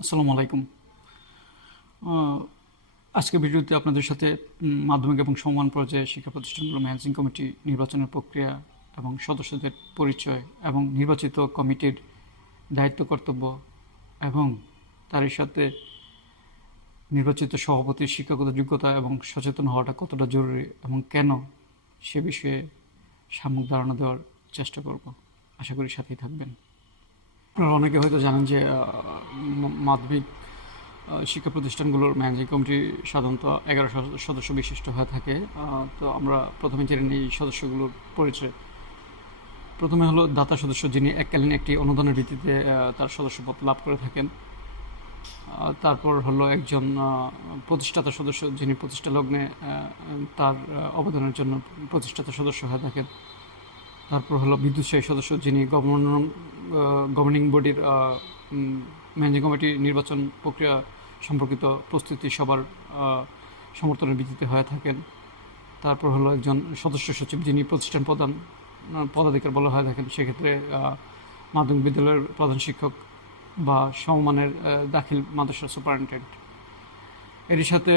আসসালামু আলাইকুম। আহ, আজকের ভিডিওতে আপনাদের সাথে মাধ্যমিক এবং সমমান পর্যায়ে শিক্ষা প্রতিষ্ঠানগুলো ম্যানেজিং কমিটি নির্বাচনের প্রক্রিয়া এবং সদস্যদের পরিচয় এবং নির্বাচিত কমিটির দায়িত্ব কর্তব্য এবং তারই সাথে নির্বাচিত সভাপতির শিক্ষাগত যোগ্যতা এবং সচেতন হওয়াটা কতটা জরুরি এবং কেন সে বিষয়ে সাময়িক ধারণা দেওয়ার চেষ্টা করব। আশা করি সাথেই থাকবেন। আপনারা অনেকে হয়তো জানেন যে মাধ্যমিক শিক্ষা প্রতিষ্ঠানগুলোর ম্যানেজিং কমিটি সাধারণত 11 সদস্য বিশিষ্ট হয়ে থাকে। তো আমরা প্রথমে জেনে নিই সদস্যগুলোর পরিচয়। প্রথমে হলো দাতা সদস্য, যিনি এককালীন একটি অনুদানের ভিত্তিতে তার সদস্যপদ লাভ করে থাকেন। তারপর হলো একজন প্রতিষ্ঠাতা সদস্য, যিনি প্রতিষ্ঠা লগ্নে তার অবদানের জন্য প্রতিষ্ঠাতা সদস্য হয়ে থাকেন। তারপর হলো বিদ্যুৎসাহী সদস্য, যিনি গভর্নিং বডির ম্যানেজিং কমিটি নির্বাচন প্রক্রিয়া সম্পর্কিত প্রস্তুতি সবার সমর্থনের ভিত্তিতে হয়ে থাকেন। তারপর হলো একজন সদস্য সচিব, যিনি প্রতিষ্ঠান পদাধিকার বলা হয়ে থাকেন। সেক্ষেত্রে মাধ্যমিক বিদ্যালয়ের প্রধান শিক্ষক বা সমমানের দাখিল মাদ্রাসার সুপারিনটেন্ডেন্ট। এরই সাথে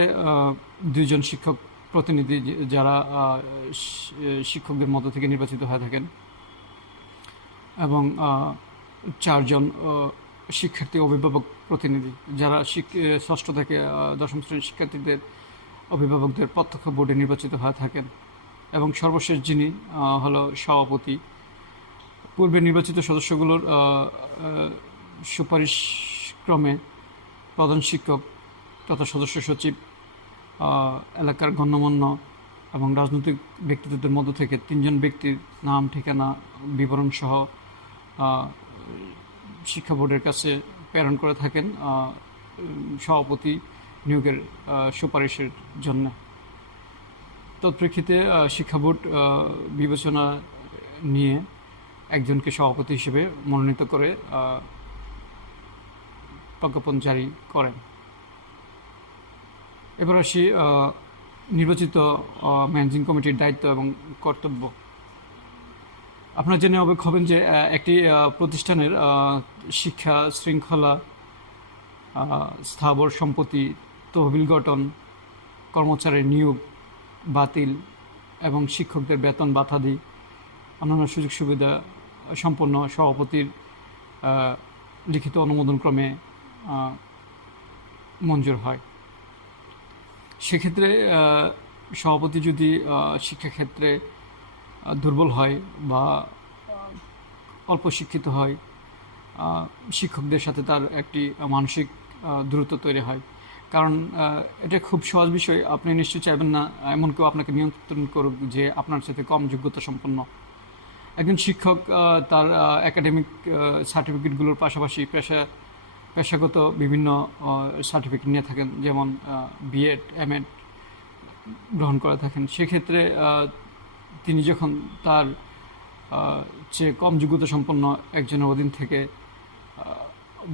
দুইজন শিক্ষক প্রতিনিধি, যারা শিক্ষকদের মধ্য থেকে নির্বাচিত হয়ে থাকেন, এবং 4 জন শিক্ষার্থী অভিভাবক প্রতিনিধি, যারা ষষ্ঠ থেকে দশম শ্রেণীর শিক্ষার্থীদের অভিভাবকদের প্রত্যক্ষ বোর্ডে নির্বাচিত হয়ে থাকেন। এবং সর্বশেষ যিনি হলো সভাপতি। পূর্বে নির্বাচিত সদস্যগুলোর সুপারিশক্রমে প্রধান শিক্ষক তথা সদস্য সচিব, এলাকার গণ্যমান্য এবং রাজনৈতিক ব্যক্তিত্বদের মধ্য থেকে 3 জন ব্যক্তির নাম, ঠিকানা, বিবরণ সহ শিক্ষা বোর্ডের কাছে প্রেরণ করে থাকেন সভাপতি নিয়োগের সুপারিশের জন্য। তৎপ্রেক্ষিতে শিক্ষা বোর্ড বিবেচনা নিয়ে একজনকে সভাপতি হিসেবে মনোনীত করে প্রজ্ঞাপন জারি করেন। এবার আসি নির্বাচিত ম্যানেজিং কমিটির দায়িত্ব এবং কর্তব্য। আপনারা জেনে অবাক হবেন যে একটি প্রতিষ্ঠানের শিক্ষা শৃঙ্খলা, স্থাবর সম্পত্তি, তহবিল গঠন, কর্মচারীর নিয়োগ বাতিল এবং শিক্ষকদের বেতন ভাতাদি অন্যান্য সুযোগ সুবিধা সম্পন্ন সভাপতির লিখিত অনুমোদনক্রমে মঞ্জুর হয়। সেক্ষেত্রে সভাপতি যদি শিক্ষাক্ষেত্রে দুর্বল হয় বা অল্প শিক্ষিত হয়, শিক্ষকদের সাথে তার একটি মানসিক দূরত্ব তৈরি হয়। কারণ এটা খুব সহজ বিষয়, আপনি নিশ্চয়ই চাইবেন না এমন কেউ আপনাকে নিয়ন্ত্রণ করুক যে আপনার সাথে কম যোগ্যতা সম্পন্ন। একজন শিক্ষক তার একাডেমিক সার্টিফিকেটগুলোর পাশাপাশি পেশাগত বিভিন্ন সার্টিফিকেট নিয়ে থাকেন, যেমন বিএড, এমএড গ্রহণ করে থাকেন। সেক্ষেত্রে তিনি যখন তার চেয়ে কম যোগ্যতা সম্পন্ন একজনের অধীন থেকে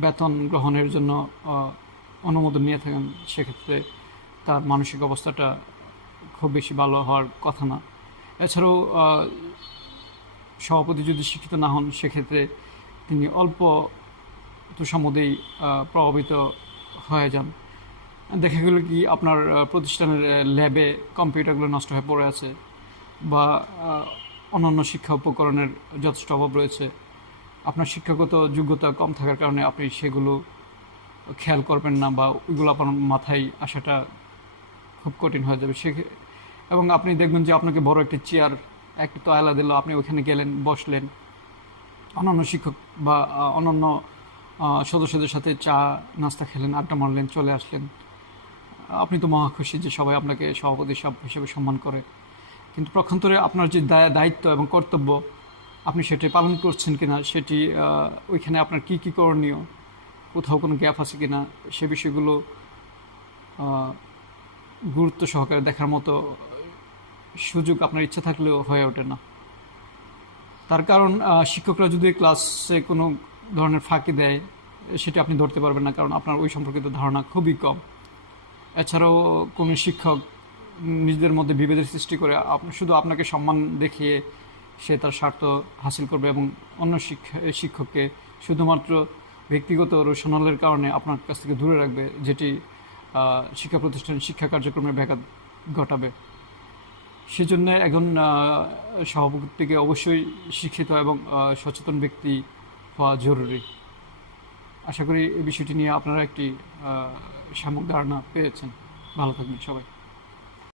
বেতন গ্রহণের জন্য অনুমোদন নিয়ে থাকেন, সেক্ষেত্রে তার মানসিক অবস্থাটা খুব বেশি ভালো হওয়ার কথা না। এছাড়াও সভাপতি যদি শিক্ষিত না হন, সেক্ষেত্রে তিনি অল্প তুষামোদেই প্রভাবিত হয়ে যান। দেখা গেল কি আপনার প্রতিষ্ঠানের ল্যাবে কম্পিউটারগুলো নষ্ট হয়ে পড়ে আছে, বা অন্যান্য শিক্ষা উপকরণের যথেষ্ট অভাব রয়েছে। আপনার শিক্ষাগত যোগ্যতা কম থাকার কারণে আপনি সেগুলো খেয়াল করবেন না, বা ওইগুলো আপনার মাথায় আসাটা খুব কঠিন হয়ে যাবে। এবং আপনি দেখবেন যে আপনাকে বড় একটি চেয়ার, একটি তয়লা দিল, আপনি ওখানে গেলেন, বসলেন, অন্যান্য শিক্ষক বা অন্যান্য সদস্যদের সাথে চা নাস্তা খেলেন, আড্ডা মারলেন, চলে আসলেন। আপনি তো মহা খুশি যে সবাই আপনাকে সভাপতি হিসেবে সম্মান করে। কিন্তু পক্ষান্তরে আপনার যে দায়িত্ব এবং কর্তব্য, আপনি সেটি পালন করছেন কিনা, সেটি ওইখানে আপনার কি কি করণীয়, কোথাও কোনো গ্যাপ আছে কিনা, সে বিষয়গুলো গুরুত্ব সহকারে দেখার মতো সুযোগ আপনার ইচ্ছা থাকলেও হয়ে ওঠে না। তার কারণ শিক্ষকরা যদি ক্লাসে কোনো ধরনের ফাঁকি দেয়, সেটি আপনি ধরতে পারবেন না, কারণ আপনার ওই সম্পর্কিত ধারণা খুবই কম। এছাড়াও কোনো শিক্ষক নিজেদের মধ্যে বিভেদের সৃষ্টি করে শুধু আপনাকে সম্মান দেখিয়ে সে তার স্বার্থ হাসিল করবে এবং অন্য শিক্ষককে শুধুমাত্র ব্যক্তিগত রোশনালের কারণে আপনার কাছ থেকে দূরে রাখবে, যেটি শিক্ষা প্রতিষ্ঠানের শিক্ষা কার্যক্রমের ব্যাঘাত ঘটাবে। সেজন্য একজন সভাপতিকে অবশ্যই শিক্ষিত এবং সচেতন ব্যক্তি হওয়া জরুরি। আশা করি এই বিষয়টি নিয়ে আপনারা একটি সম্যক ধারণা পেয়েছেন। ভালো থাকবেন সবাই।